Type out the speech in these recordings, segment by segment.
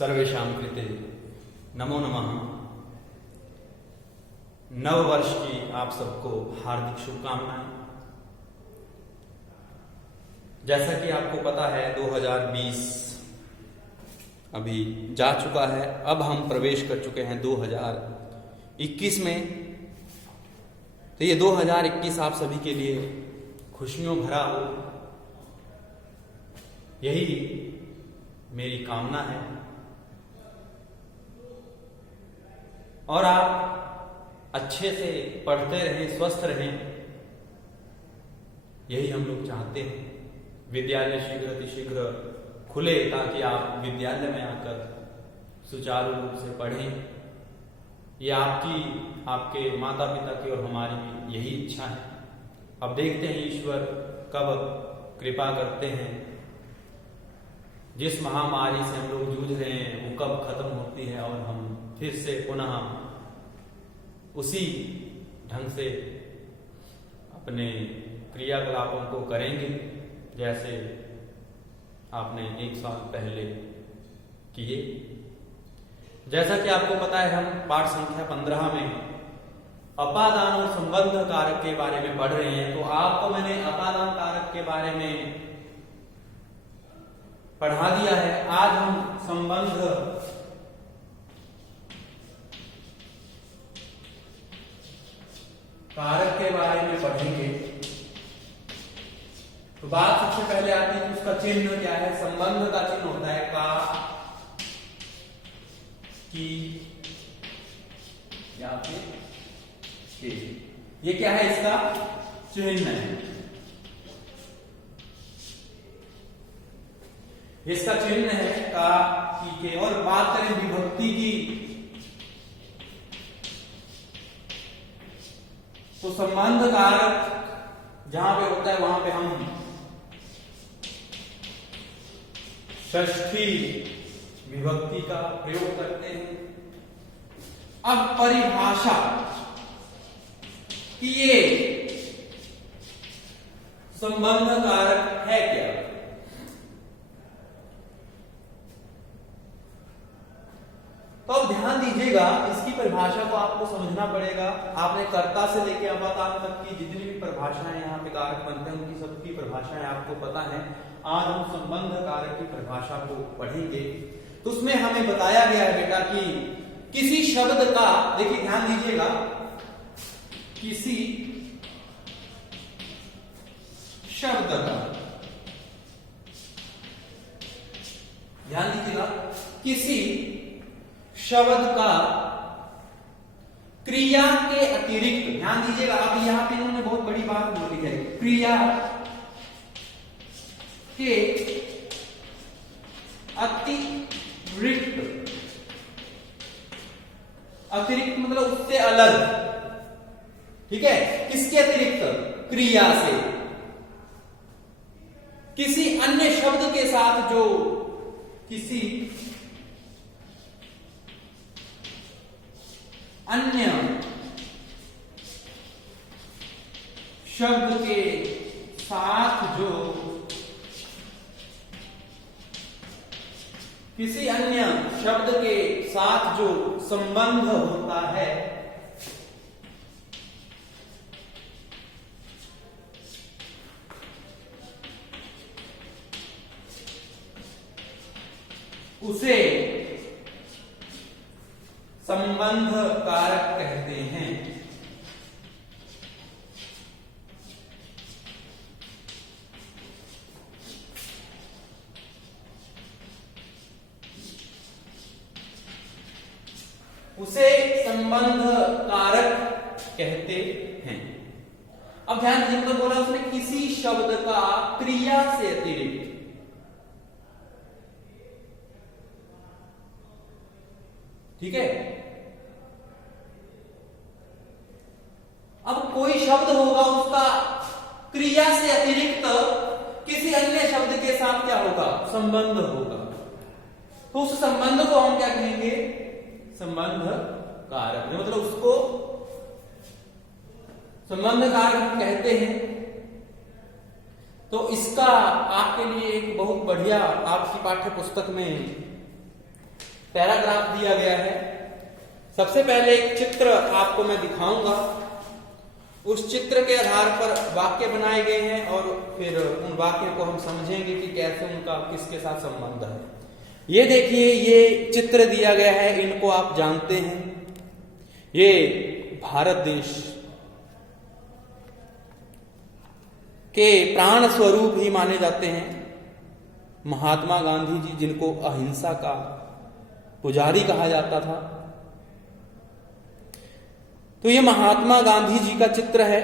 सर्वेषां कृते नमो नमः। नव वर्ष की आप सबको हार्दिक शुभकामनाएं। जैसा कि आपको पता है 2020 अभी जा चुका है, अब हम प्रवेश कर चुके हैं 2021 में। तो ये 2021 आप सभी के लिए खुशियों भरा हो, यही मेरी कामना है। और आप अच्छे से पढ़ते रहें, स्वस्थ रहें, यही हम लोग चाहते हैं। विद्यालय शीघ्र खुले ताकि आप विद्यालय में आकर सुचारू रूप से पढ़ें। ये आपके माता पिता की और हमारी भी यही इच्छा है। अब देखते हैं ईश्वर कब कृपा करते हैं। जिस महामारी से हम लोग जूझ रहे हैं वो कब खत्म होती है और हम फिर से पुनः उसी ढंग से अपने क्रियाकलापों को करेंगे जैसे आपने एक साल पहले किए। जैसा कि आपको पता है, हम पाठ संख्या 15 में अपादान और संबंध कारक के बारे में पढ़ रहे हैं। तो आपको मैंने अपादान कारक के बारे में पढ़ा दिया है। आज हम संबंध कारक के बारे में पढ़ेंगे। तो बात सबसे पहले आती है कि उसका चिन्ह क्या है। संबंध का चिन्ह होता है का, की या फिर के। ये क्या है, इसका चिन्ह है। इसका चिन्ह है का, की, के। और बात करें विभक्ति की, तो संबंध कारक जहां पे होता है वहां पे हम षष्ठी विभक्ति का प्रयोग करते हैं। अब परिभाषा कि ये संबंध कारक है क्या। तो अब ध्यान दीजिएगा, इसकी परिभाषा को आपको समझना पड़ेगा। आपने कर्ता से लेकर अपादान तक की जितनी भी परिभाषाएं यहाँ पे कारक बनते हैं उनकी सबकी परिभाषाएं आपको पता है। आज हम संबंध कारक की परिभाषा को पढ़ेंगे। तो उसमें हमें बताया गया है बेटा कि किसी शब्द का, देखिए ध्यान दीजिएगा, किसी शब्द का, ध्यान दीजिएगा, किसी शब्द का क्रिया के अतिरिक्त, ध्यान दीजिएगा, अब यहां पे इन्होंने बहुत बड़ी बात बोली है, क्रिया के अतिरिक्त, अतिरिक्त मतलब उससे अलग, ठीक है। किसके अतिरिक्त? क्रिया से किसी अन्य शब्द के साथ, जो किसी अन्य शब्द के साथ, जो किसी अन्य शब्द के साथ जो संबंध होता है, उसे संबंध कारक कहते हैं। उसे संबंध कारक कहते हैं। अब ध्यान दीजिए, तो बोला उसने किसी शब्द का क्रिया से अतिरिक्त, ठीक है। अब कोई शब्द होगा, उसका क्रिया से अतिरिक्त किसी अन्य शब्द के साथ क्या होगा? संबंध होगा। तो उस संबंध को हम क्या कहेंगे? संबंध कारक। मतलब उसको संबंध कारक हम कहते हैं। तो इसका आपके लिए एक बहुत बढ़िया आपकी पाठ्य पुस्तक में पैराग्राफ दिया गया है। सबसे पहले एक चित्र आपको मैं दिखाऊंगा, उस चित्र के आधार पर वाक्य बनाए गए हैं और फिर उन वाक्यों को हम समझेंगे कि कैसे उनका किसके साथ संबंध है। ये देखिए, ये चित्र दिया गया है, इनको आप जानते हैं, ये भारत देश के प्राण स्वरूप ही माने जाते हैं महात्मा गांधी जी, जिनको अहिंसा का पुजारी कहा जाता था। तो ये महात्मा गांधी जी का चित्र है।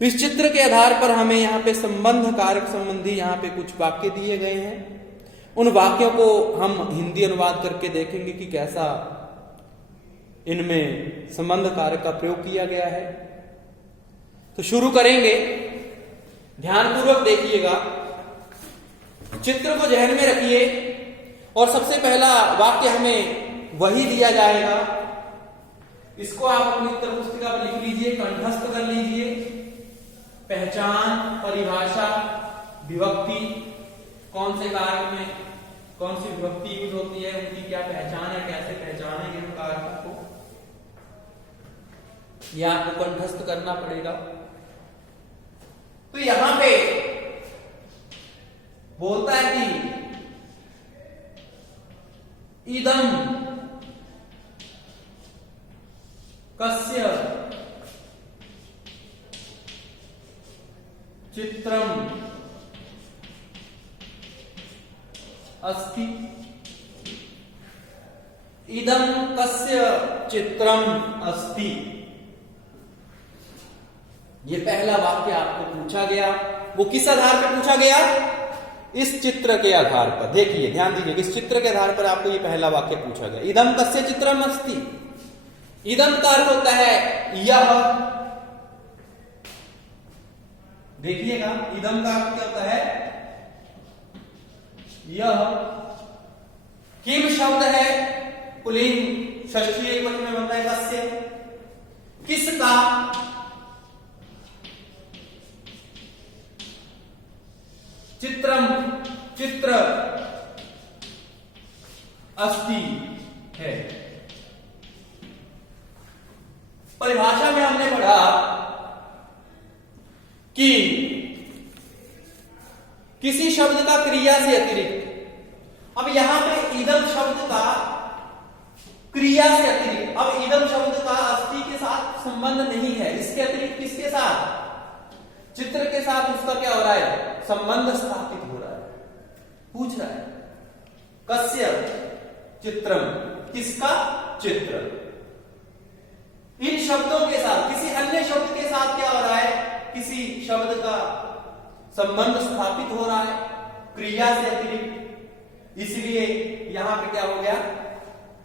तो इस चित्र के आधार पर हमें यहाँ पे संबंध कारक संबंधी यहाँ पे कुछ वाक्य दिए गए हैं। उन वाक्यों को हम हिंदी अनुवाद करके देखेंगे कि कैसा इनमें संबंध कारक का प्रयोग किया गया है। तो शुरू करेंगे, ध्यानपूर्वक देखिएगा, चित्र को जहन में रखिए और सबसे पहला वाक्य हमें वही दिया जाएगा। इसको आप अपनी उत्तर पुस्तिका पर लिख लीजिए, कंठस्थ कर लीजिए। पहचान, परिभाषा, विभक्ति, कौन से कारक में कौन सी विभक्ति यूज होती है, उनकी क्या पहचान है, कैसे पहचानेंगे हम कारकों को, यह आपको कंठस्थ करना पड़ेगा। तो यहां पे बोलता है कि इदम कस्य चित्रम अस्ति। इदम कस्य चित्रम अस्ति, ये पहला वाक्य आपको पूछा गया। वो किस आधार पर पूछा गया? इस चित्र के आधार पर। देखिए, ध्यान दीजिए, इस चित्र के आधार पर आपको ये पहला वाक्य पूछा गया। इदम कस्य चित्रम अस्ति। इदम का अर्थ होता है यह। देखिएगा, इदम का अर्थ क्या होता है? यह। किम शब्द है, पुल्लिंग षष्ठी एकवचन में बनता है कस्य। किसका? चित्रम, चित्र, अस्ति है। परिभाषा में हमने पढ़ा कि किसी शब्द का क्रिया से अतिरिक्त, अब यहां पे इदम शब्द का क्रिया से अतिरिक्त, अब इदम शब्द का अस्ति के साथ संबंध नहीं है, इसके अतिरिक्त किसके साथ? चित्र के साथ उसका क्या हो रहा है? संबंध स्थापित हो रहा है। पूछ रहा है कस्य चित्रम, किसका चित्र। इन शब्दों के साथ, किसी अन्य शब्द के साथ क्या हो रहा है? किसी शब्द का संबंध स्थापित हो रहा है क्रिया से अतिरिक्त, इसलिए यहां पे क्या हो गया?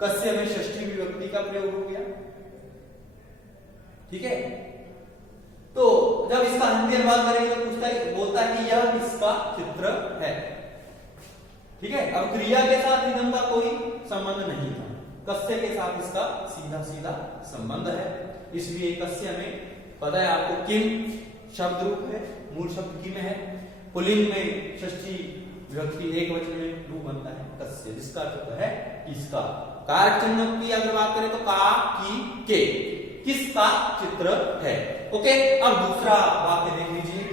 कस्य में षष्ठी विभक्ति का प्रयोग हो गया। ठीक है, तो जब इसका हिंदी अनुवाद करेंगे तो पूछता है, बोलता है कि यह किसका चित्र है। ठीक है, अब क्रिया के साथ इदम का कोई संबंध नहीं था, कस्य के साथ इसका सीधा सीधा संबंध है, इसलिए कस्य में पता है आपको किम शब्द रूप है, मूल शब्द किम है। पुल्लिंग में षष्ठी विभक्ति एकवचन में रूप बनता है कस्य, जिसका अर्थ है किसका। कारक चिन्ह की अगर बात करें तो का, की, के, किसका चित्र है। ओके, अब दूसरा वाक्य देख लीजिए।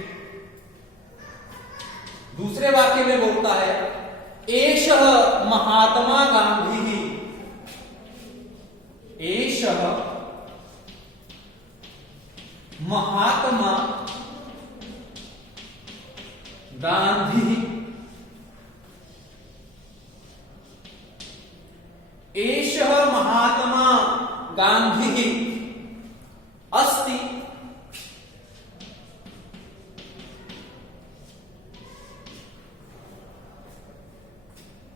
दूसरे वाक्य में बोलता है एषः महात्मा गांधी। एषः महात्मा गांधी। एषः महात्मा गांधी अस्ति।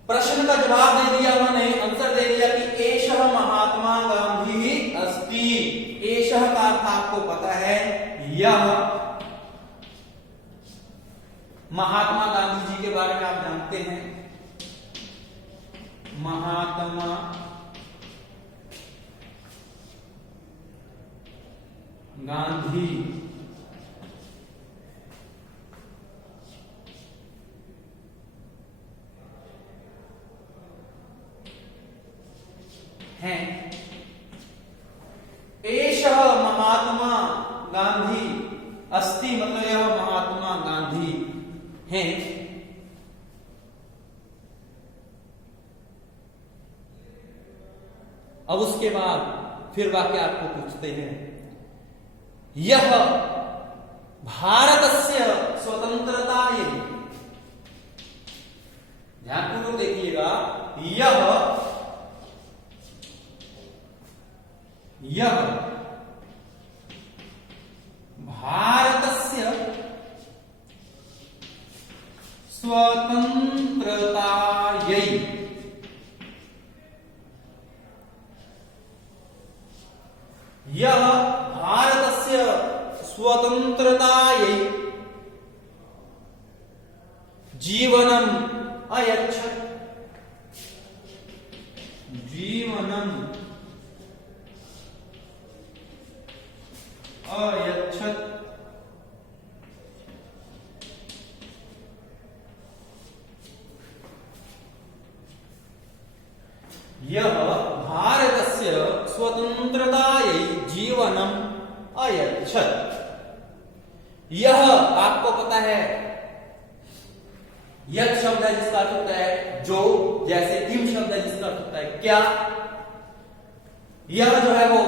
प्रश्न का जवाब दे दिया उन्होंने, आंसर दे दिया कि एषः महात्मा गांधी अस्ति। एषः का अर्थ आपको पता है यह। महात्मा गांधी जी के बारे में आप जानते हैं, महात्मा गांधी हैं। एषः महात्मा गांधी अस्ति, मतलब यह महात्मा गांधी हैं। अब उसके बाद फिर वाक्य आपको पूछते हैं, यह भारतस्य स्वतंत्रतायै, ध्यानपूर्वक देखिएगा, यह भारतस्य स्वतंत्रतायै, यह भारतस्य स्वतंत्रतायै जीवनम् अयच्छत्, जीवनम् अयच्छत्। यह भारतस्य स्वतंत्रतायै जीवनम् अयच्छत्। यह आपको पता है, यह शब्द है जिसका अर्थ होता है जो, जैसे इम शब्द है जिसका अर्थ होता है क्या। यह जो है वो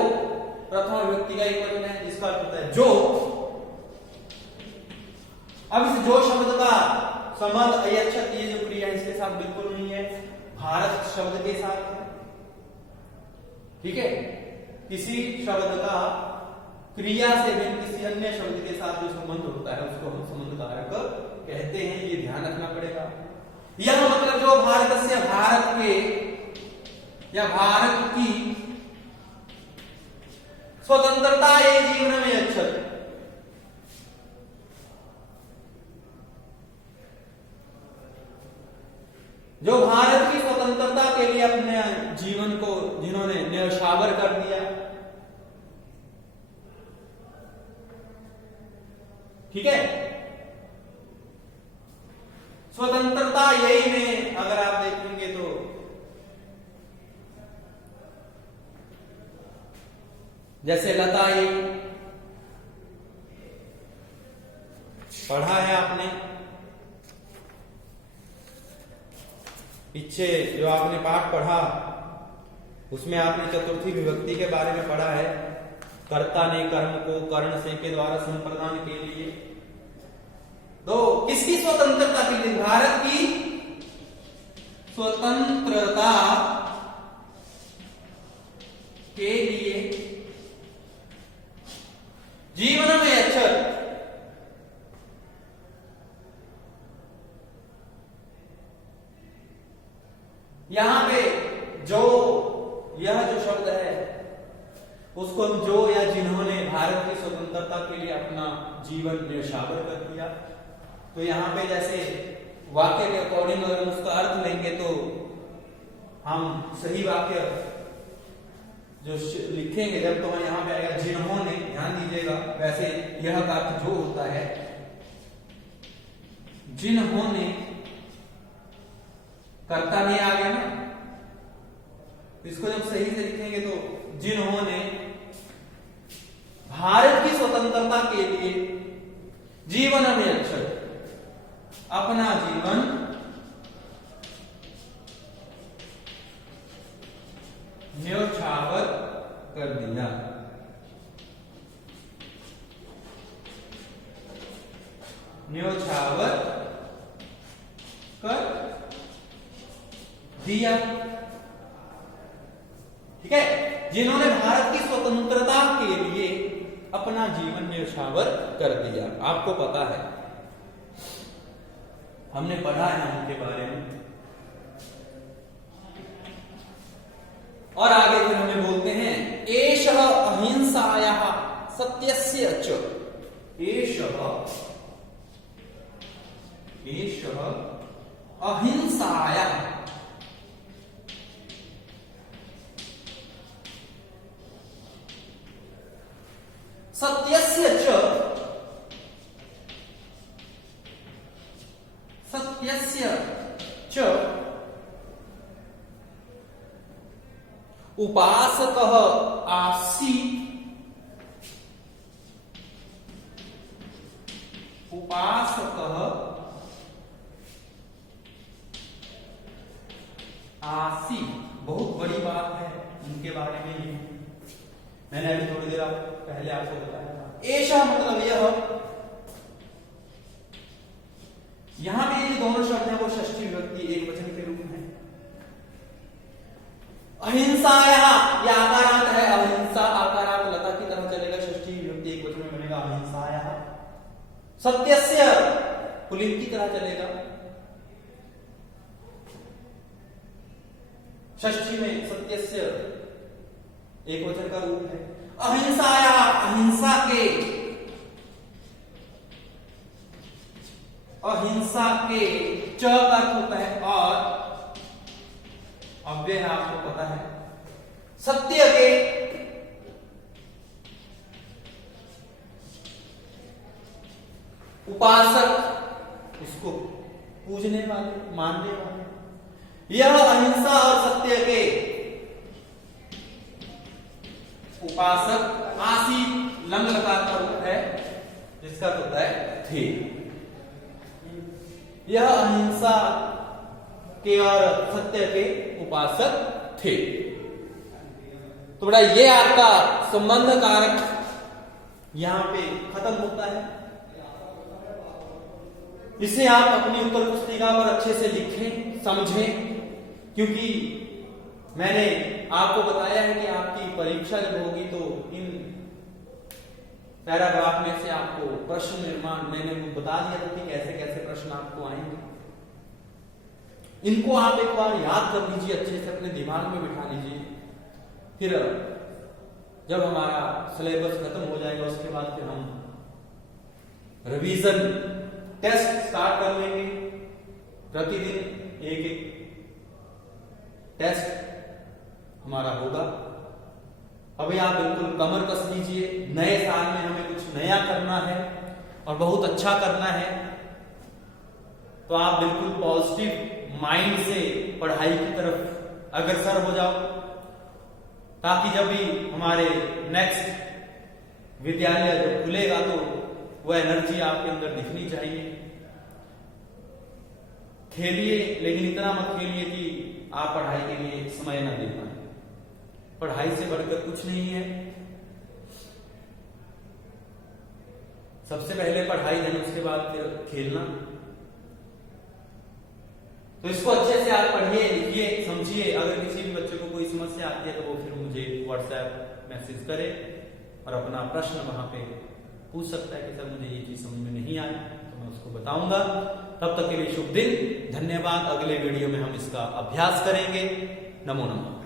प्रथम विभक्ति का एक वचन है जिसका अर्थ होता है जो। अब इस जो शब्द का संबंध अयच्छत, ये जो क्रिया है इसके साथ बिल्कुल नहीं है, भारत शब्द के साथ है। ठीक है, किसी शब्द का क्रिया से भिन्न किसी अन्य शब्द के साथ जो संबंध होता है उसको हम संबंध कारक कहते हैं, ये ध्यान रखना पड़ेगा। यह मतलब जो भारत से, भारत के या भारत की स्वतंत्रता ये जीवन में अक्षत, जो भारत की स्वतंत्रता के लिए अपने जीवन को जिन्होंने न्यौछावर कर दिया। ठीक है, स्वतंत्रता यही में अगर आप देखेंगे तो जैसे लता, ये पढ़ा है आपने पीछे, जो आपने पाठ पढ़ा उसमें आपने चतुर्थी विभक्ति के बारे में पढ़ा है। कर्ता ने कर्म को कर्ण से के द्वारा संप्रदान के लिए, तो किसकी स्वतंत्रता के लिए? भारत की स्वतंत्रता के लिए जीवन में अक्षर, यहां पे जो, यह जो शब्द है उसको हम जो या जिन्होंने भारत की स्वतंत्रता के लिए अपना जीवन न्यौछावर कर दिया, तो यहां पे जैसे वाक्य के अकॉर्डिंग अगर उसका अर्थ लेंगे तो हम सही वाक्य जो लिखेंगे जब, तो हम यहां पे आएगा जिन्होंने, ध्यान दीजिएगा, वैसे यह का अर्थ जो होता है जिन्होंने, कर्ता नहीं आ गया ना, इसको जब सही से लिखेंगे तो जिन्होंने भारत की स्वतंत्रता के लिए जीवन में अक्षर, अपना जीवन न्यौछावर कर दिया। न्यौछावर कर दिया। ठीक है, जिन्होंने भारत की स्वतंत्रता के लिए अपना जीवन न्यौछावर कर दिया। आपको पता है, हमने पढ़ा है उनके बारे में। और आगे फिर हमें बोलते हैं एषः अहिंसायाः सत्यस्य च, एषः अहिंसायाः सत्यस्य च, सत्यस्य च उपासकः आसीत्, उपासकः आसीत्, बहुत बड़ी बात है उनके बारे में ही मैंने अभी थोड़ी देर पहले आपको बताया था। ऐसा मतलब यह, यहां पे ये दोनों शब्द हैं वो षष्ठी विभक्ति एक वचन के रूप में है। अहिंसाया, यह आकारांत है, अहिंसा आकारांत लता की तरह चलेगा, षष्ठी विभक्ति एक वचन में बनेगा अहिंसाया। सत्यस्य पुल्लिंग की तरह चलेगा, षष्ठी में सत्यस्य एक वचन का रूप है। अहिंसाया, अहिंसा के, अहिंसा के च का अर्थ होता है और, अव्यय है आपको पता है। सत्य के, उपासक उसको पूजने वाले, मानने वाले। यह अहिंसा और सत्य के उपासक आसीत लंग लकार का रूप है, जिसका अर्थ होता है थे। यह अहिंसा के और सत्य के उपासक थे। तो बड़ा ये आपका संबंध कारक यहां पे खत्म होता है। इसे आप अपनी उत्तर पुस्तिका पर अच्छे से लिखें, समझें, क्योंकि मैंने आपको बताया है कि आपकी परीक्षा जब होगी तो इन पैराग्राफ में से आपको प्रश्न निर्माण मैंने बता दिया था कि कैसे कैसे प्रश्न आपको आएंगे। इनको आप एक बार याद कर लीजिए, अच्छे से अपने दिमाग में बिठा लीजिए। फिर जब हमारा सिलेबस खत्म हो जाएगा उसके बाद फिर हम रिवीजन टेस्ट स्टार्ट कर लेंगे। प्रतिदिन एक एक टेस्ट हमारा होगा। अभी आप बिल्कुल कमर कस लीजिए, नए साल में हमें कुछ नया करना है और बहुत अच्छा करना है, तो आप बिल्कुल पॉजिटिव माइंड से पढ़ाई की तरफ अग्रसर हो जाओ, ताकि जब भी हमारे नेक्स्ट विद्यालय जब खुलेगा तो वह एनर्जी आपके अंदर दिखनी चाहिए। खेलिए, लेकिन इतना मत खेलिए कि आप पढ़ाई के लिए समय न दे पाए। पढ़ाई से बढ़कर कुछ नहीं है। सबसे पहले पढ़ाई है, उसके बाद फिर खेलना। तो इसको अच्छे से आप पढ़िए, लिखिए, समझिए। अगर किसी भी बच्चे को कोई समस्या आती है तो वो फिर मुझे व्हाट्सएप मैसेज करे और अपना प्रश्न वहां पे पूछ सकता है कि सर मुझे ये चीज समझ में नहीं आई, तो मैं उसको बताऊंगा। तब तक के लिए शुभ दिन, धन्यवाद। अगले वीडियो में हम इसका अभ्यास करेंगे। नमो नमः।